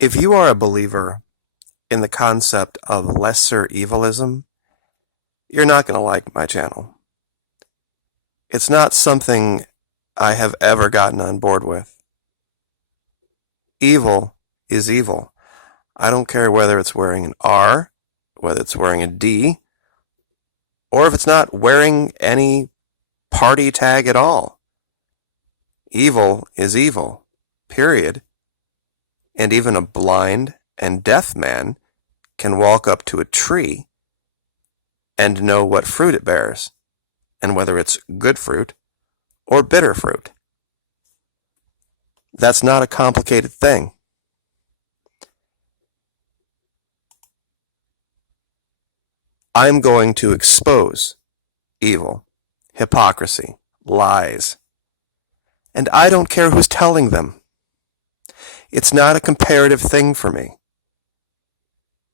If you are a believer in the concept of lesser evilism, you're not going to like my channel. It's not something I have ever gotten on board with. Evil is evil. I don't care whether it's wearing an R, whether it's wearing a D, or if it's not wearing any party tag at all. Evil is evil, period. And even a blind and deaf man can walk up to a tree and know what fruit it bears, and whether it's good fruit or bitter fruit. That's not a complicated thing. I'm going to expose evil, hypocrisy, lies, and I don't care who's telling them. It's not a comparative thing for me.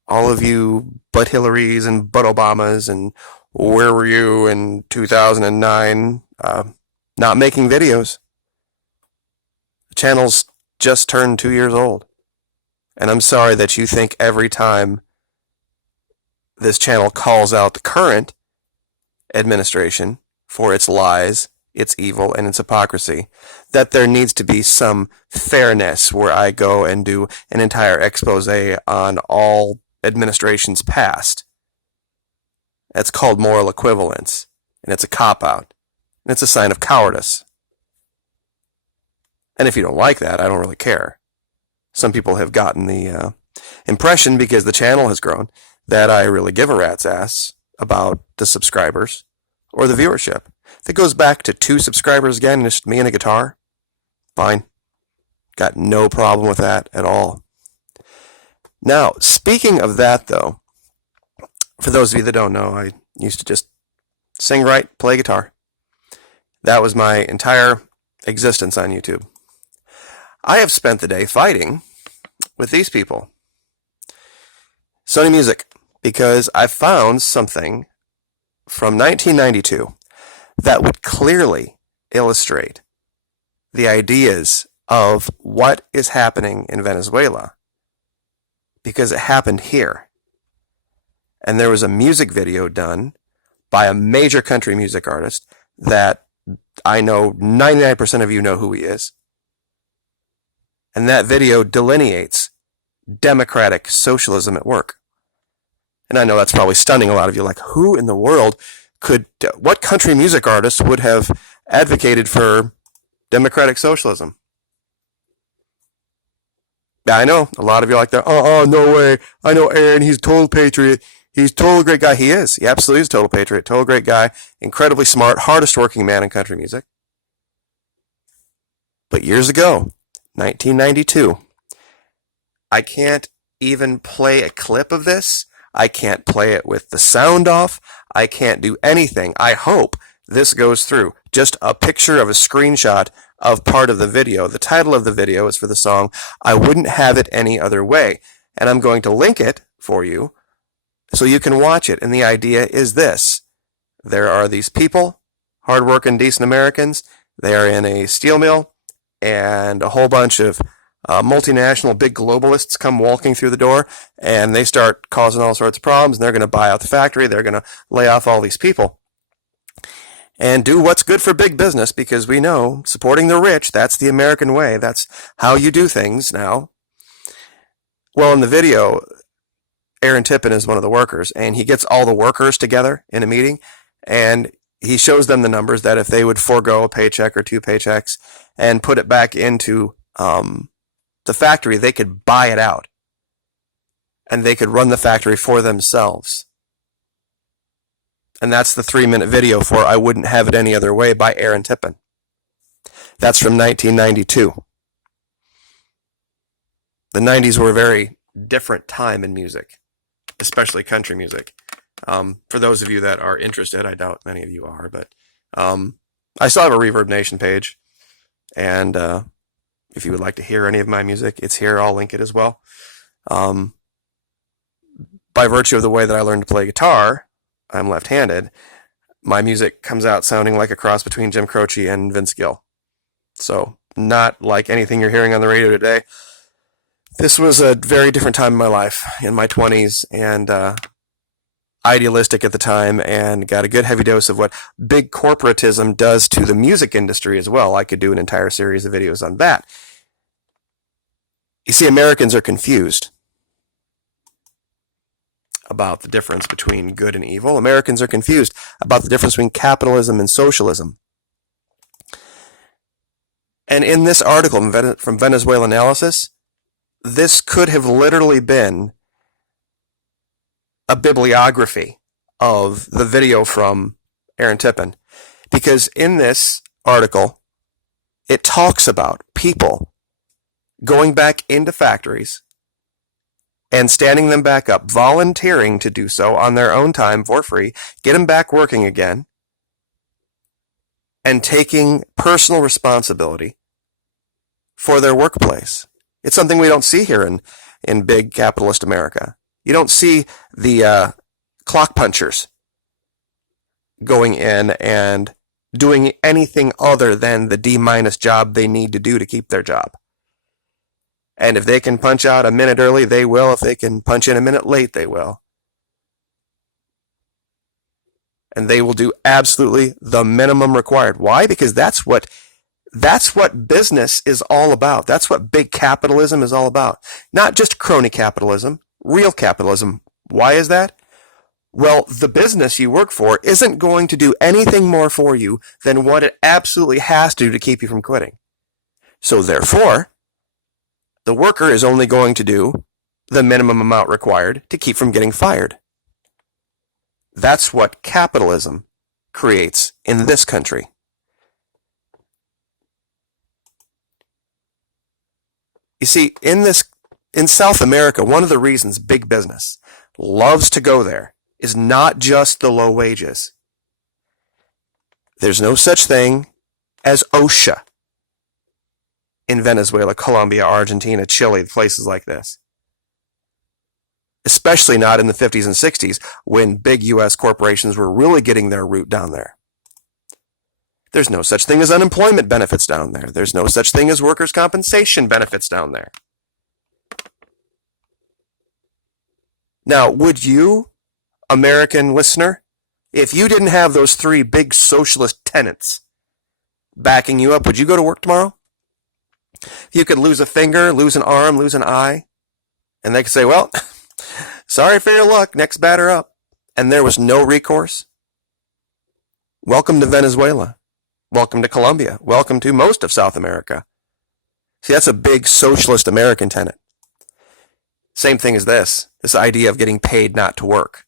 All of you but Hillarys and but Obamas and where were you in 2009 not making videos. The channel's just turned 2 years old. And I'm sorry that you think every time this channel calls out the current administration for its lies, its evil, and its hypocrisy, that there needs to be some fairness where I go and do an entire expose on all administrations past. That's called moral equivalence, and it's a cop-out, and it's a sign of cowardice. And if you don't like that, I don't really care. Some people have gotten the impression, because the channel has grown, that I really give a rat's ass about the subscribers or the viewership. If it goes back to 2 subscribers again, and it's just me and a guitar, fine. Got no problem with that at all. Now, speaking of that, though, for those of you that don't know, I used to just sing, write, play guitar. That was my entire existence on YouTube. I have spent the day fighting with these people, Sony Music, because I found something from 1992 that would clearly illustrate the ideas of what is happening in Venezuela, because it happened here. And there was a music video done by a major country music artist that I know 99% of you know who he is. And that video delineates democratic socialism at work. And I know that's probably stunning a lot of you, like, who in the world what country music artist would have advocated for democratic socialism? Yeah, I know a lot of you are like that. Oh, no way. I know Aaron, he's a total patriot. He's a total great guy. He is. He absolutely is a total patriot, total great guy, incredibly smart, hardest working man in country music. But years ago, 1992, I can't even play a clip of this. I can't play it with the sound off. I can't do anything. I hope this goes through. Just a picture of a screenshot of part of the video. The title of the video is for the song I Wouldn't Have It Any Other Way. And I'm going to link it for you so you can watch it. And the idea is this. There are these people, hardworking, decent Americans. They are in a steel mill, and a whole bunch of multinational big globalists come walking through the door, and they start causing all sorts of problems, and they're going to buy out the factory. They're going to lay off all these people and do what's good for big business, because we know supporting the rich, that's the American way. That's how you do things now. Well, in the video, Aaron Tippin is one of the workers, and he gets all the workers together in a meeting, and he shows them the numbers that if they would forego a paycheck or 2 paychecks and put it back into the factory, they could buy it out, and they could run the factory for themselves. And that's the 3-minute video for I Wouldn't Have It Any Other Way by Aaron Tippin. That's from 1992. The 90s were a very different time in music, especially country music. For those of you that are interested, I doubt many of you are, but I still have a Reverb Nation page, and if you would like to hear any of my music, it's here. I'll link it as well. By virtue of the way that I learned to play guitar, I'm left-handed. My music comes out sounding like a cross between Jim Croce and Vince Gill. So not like anything you're hearing on the radio today. This was a very different time in my life, in my 20s, and idealistic at the time, and got a good heavy dose of what big corporatism does to the music industry as well. I could do an entire series of videos on that. You see, Americans are confused about the difference between good and evil. Americans are confused about the difference between capitalism and socialism. And in this article from Venezuela Analysis, this could have literally been a bibliography of the video from Aaron Tippin. Because in this article, it talks about people going back into factories and standing them back up, volunteering to do so on their own time for free, get them back working again, and taking personal responsibility for their workplace. It's something we don't see here in big capitalist America. You don't see the clock punchers going in and doing anything other than the D- job they need to do to keep their job. And if they can punch out a minute early, they will. If they can punch in a minute late, they will. And they will do absolutely the minimum required. Why? Because that's what business is all about. That's what big capitalism is all about. Not just crony capitalism, real capitalism. Why is that? Well, the business you work for isn't going to do anything more for you than what it absolutely has to keep you from quitting. So therefore, the worker is only going to do the minimum amount required to keep from getting fired. That's what capitalism creates in this country. You see, in South America, one of the reasons big business loves to go there is not just the low wages. There's no such thing as OSHA in Venezuela, Colombia, Argentina, Chile, places like this. Especially not in the 50s and 60s when big U.S. corporations were really getting their root down there. There's no such thing as unemployment benefits down there. There's no such thing as workers' compensation benefits down there. Now, would you, American listener, if you didn't have those three big socialist tenets backing you up, would you go to work tomorrow? If you could lose a finger, lose an arm, lose an eye, and they could say, well, sorry for your luck, next batter up, and there was no recourse, welcome to Venezuela. Welcome to Colombia. Welcome to most of South America. See, that's a big socialist American tenet. Same thing as this idea of getting paid not to work.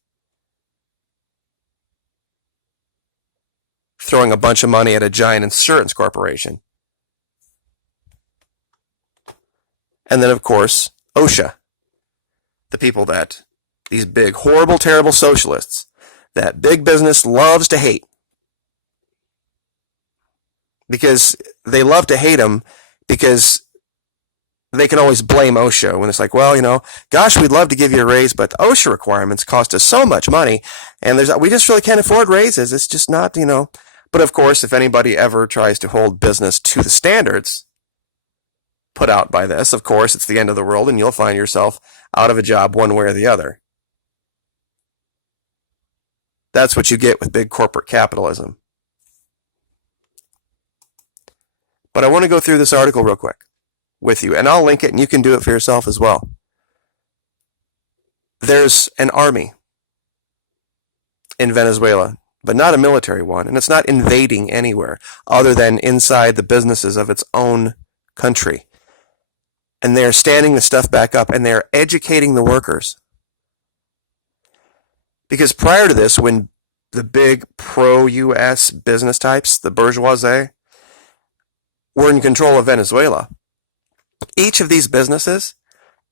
Throwing a bunch of money at a giant insurance corporation. And then, of course, OSHA. The people that, these big, horrible, terrible socialists, that big business loves to hate. Because they love to hate them because they can always blame OSHA when it's like, well, gosh, we'd love to give you a raise, but the OSHA requirements cost us so much money, and we just really can't afford raises. It's just not, But of course, if anybody ever tries to hold business to the standards put out by this, of course, it's the end of the world, and you'll find yourself out of a job one way or the other. That's what you get with big corporate capitalism. But I want to go through this article real quick with you, and I'll link it, and you can do it for yourself as well. There's an army in Venezuela, but not a military one, and it's not invading anywhere other than inside the businesses of its own country. And they're standing the stuff back up, and they're educating the workers. Because prior to this, when the big pro-U.S. business types, the bourgeoisie, were in control of Venezuela, each of these businesses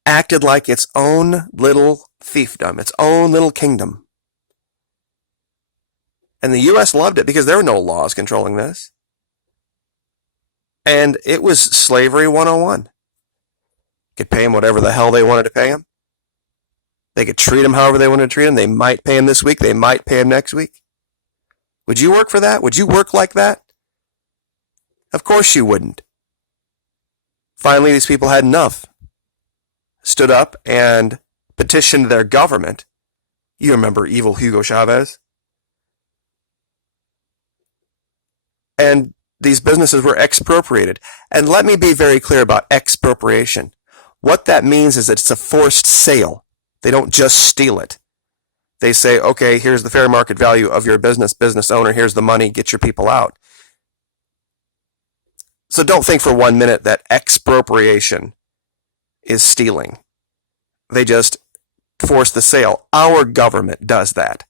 acted like its own little fiefdom, its own little kingdom. And the U.S. loved it because there were no laws controlling this. And it was slavery 101. Could pay them whatever the hell they wanted to pay them. They could treat them however they wanted to treat them. They might pay them this week. They might pay them next week. Would you work for that? Would you work like that? Of course you wouldn't. Finally, these people had enough. stood up and petitioned their government. You remember evil Hugo Chavez? And these businesses were expropriated. And let me be very clear about expropriation. What that means is that it's a forced sale. They don't just steal it. They say, okay, here's the fair market value of your business owner, here's the money, get your people out. So don't think for 1 minute that expropriation is stealing. They just force the sale. Our government does that.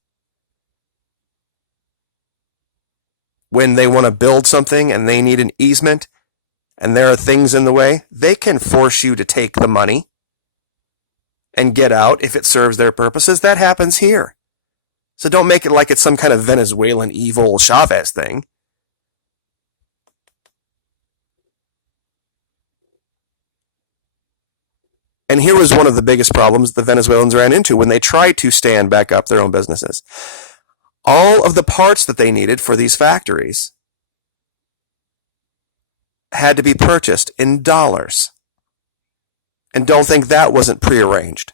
When they want to build something and they need an easement and there are things in the way, they can force you to take the money and get out if it serves their purposes. That happens here. So don't make it like it's some kind of Venezuelan evil Chavez thing. And here was one of the biggest problems the Venezuelans ran into when they tried to stand back up their own businesses. All of the parts that they needed for these factories had to be purchased in dollars. And don't think that wasn't prearranged.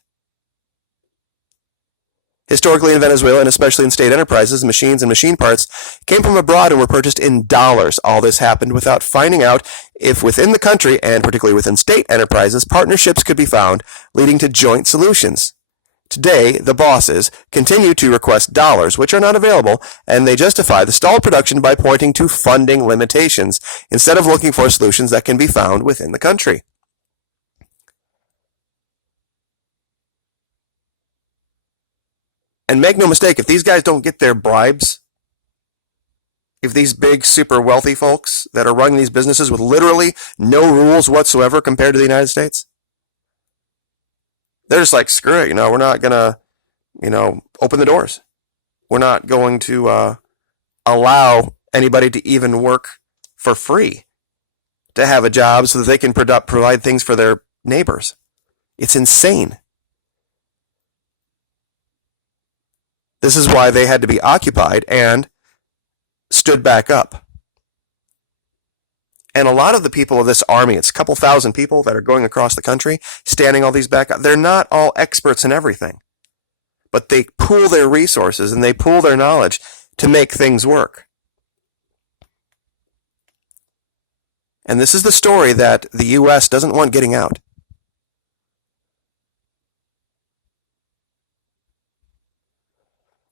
Historically in Venezuela, and especially in state enterprises, machines and machine parts came from abroad and were purchased in dollars. All this happened without finding out if within the country, and particularly within state enterprises, partnerships could be found, leading to joint solutions. Today, the bosses continue to request dollars, which are not available, and they justify the stalled production by pointing to funding limitations, instead of looking for solutions that can be found within the country. And make no mistake, if these guys don't get their bribes, if these big, super wealthy folks that are running these businesses with literally no rules whatsoever compared to the United States, they're just like, screw it, we're not going to, open the doors. We're not going to allow anybody to even work for free to have a job so that they can provide things for their neighbors. It's insane. This is why they had to be occupied and stood back up. And a lot of the people of this army, it's a couple thousand people that are going across the country, standing all these back up. They're not all experts in everything. But they pool their resources and they pool their knowledge to make things work. And this is the story that the U.S. doesn't want getting out.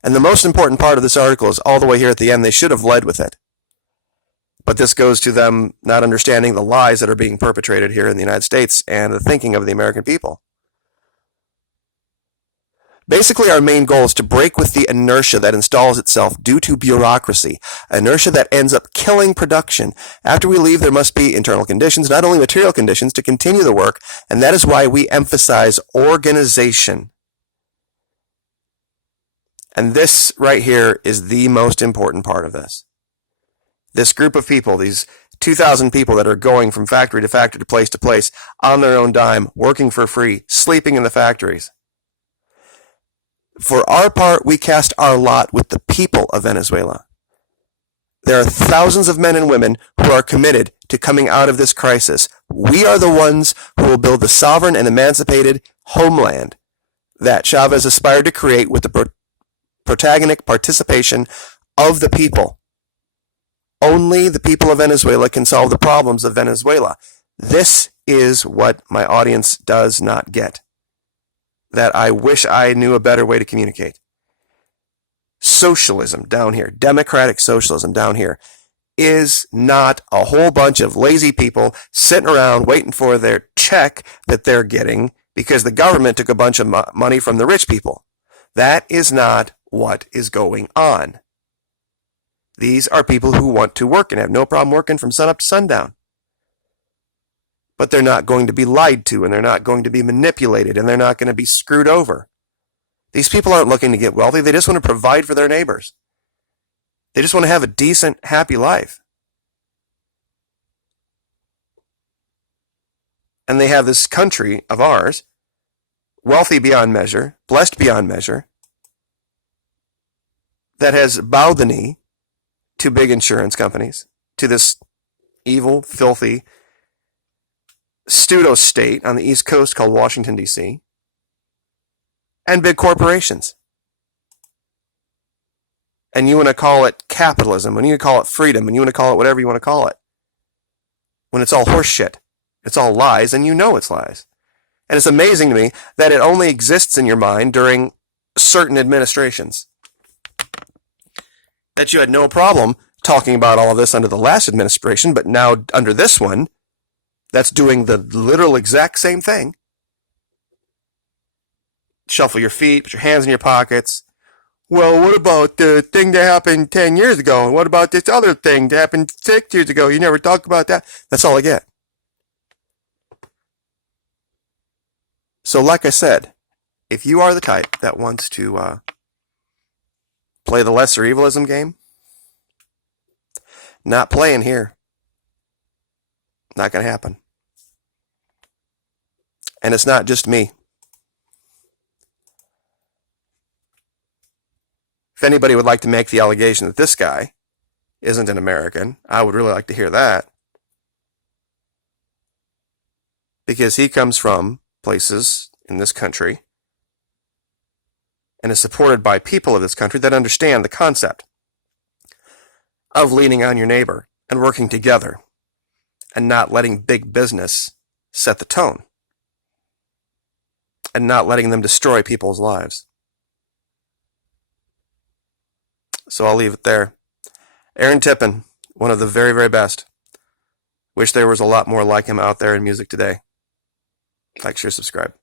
And the most important part of this article is all the way here at the end. They should have led with it. But this goes to them not understanding the lies that are being perpetrated here in the United States and the thinking of the American people. Basically, our main goal is to break with the inertia that installs itself due to bureaucracy, inertia that ends up killing production. After we leave, there must be internal conditions, not only material conditions, to continue the work, and that is why we emphasize organization. And this right here is the most important part of this. This group of people, these 2,000 people that are going from factory to place on their own dime, working for free, sleeping in the factories. For our part, we cast our lot with the people of Venezuela. There are thousands of men and women who are committed to coming out of this crisis. We are the ones who will build the sovereign and emancipated homeland that Chavez aspired to create with the protagonic participation of the people. Only the people of Venezuela can solve the problems of Venezuela. This is what my audience does not get, that I wish I knew a better way to communicate. Socialism down here, democratic socialism down here, is not a whole bunch of lazy people sitting around waiting for their check that they're getting because the government took a bunch of money from the rich people. That is not what is going on. These are people who want to work and have no problem working from sun up to sundown. But they're not going to be lied to, and they're not going to be manipulated, and they're not going to be screwed over. These people aren't looking to get wealthy. They just want to provide for their neighbors. They just want to have a decent, happy life. And they have this country of ours, wealthy beyond measure, blessed beyond measure, that has bowed the knee to big insurance companies, to this evil, filthy pseudo state on the East Coast called Washington, D.C., and big corporations. And you want to call it capitalism, and you want to call it freedom, and you want to call it whatever you want to call it. When it's all horseshit. It's all lies, and you know it's lies. And it's amazing to me that it only exists in your mind during certain administrations. That you had no problem talking about all of this under the last administration, but now under this one, that's doing the literal exact same thing. Shuffle your feet, put your hands in your pockets. Well, what about the thing that happened 10 years ago? And what about this other thing that happened 6 years ago? You never talk about that. That's all I get. So like I said, if you are the type that wants to play the lesser evilism game, not playing here. Not going to happen. And it's not just me. If anybody would like to make the allegation that this guy isn't an American, I would really like to hear that. Because he comes from places in this country and is supported by people of this country that understand the concept of leaning on your neighbor and working together and not letting big business set the tone and not letting them destroy people's lives. So I'll leave it there. Aaron Tippin, one of the very, very best. Wish there was a lot more like him out there in music today. Like, share, subscribe.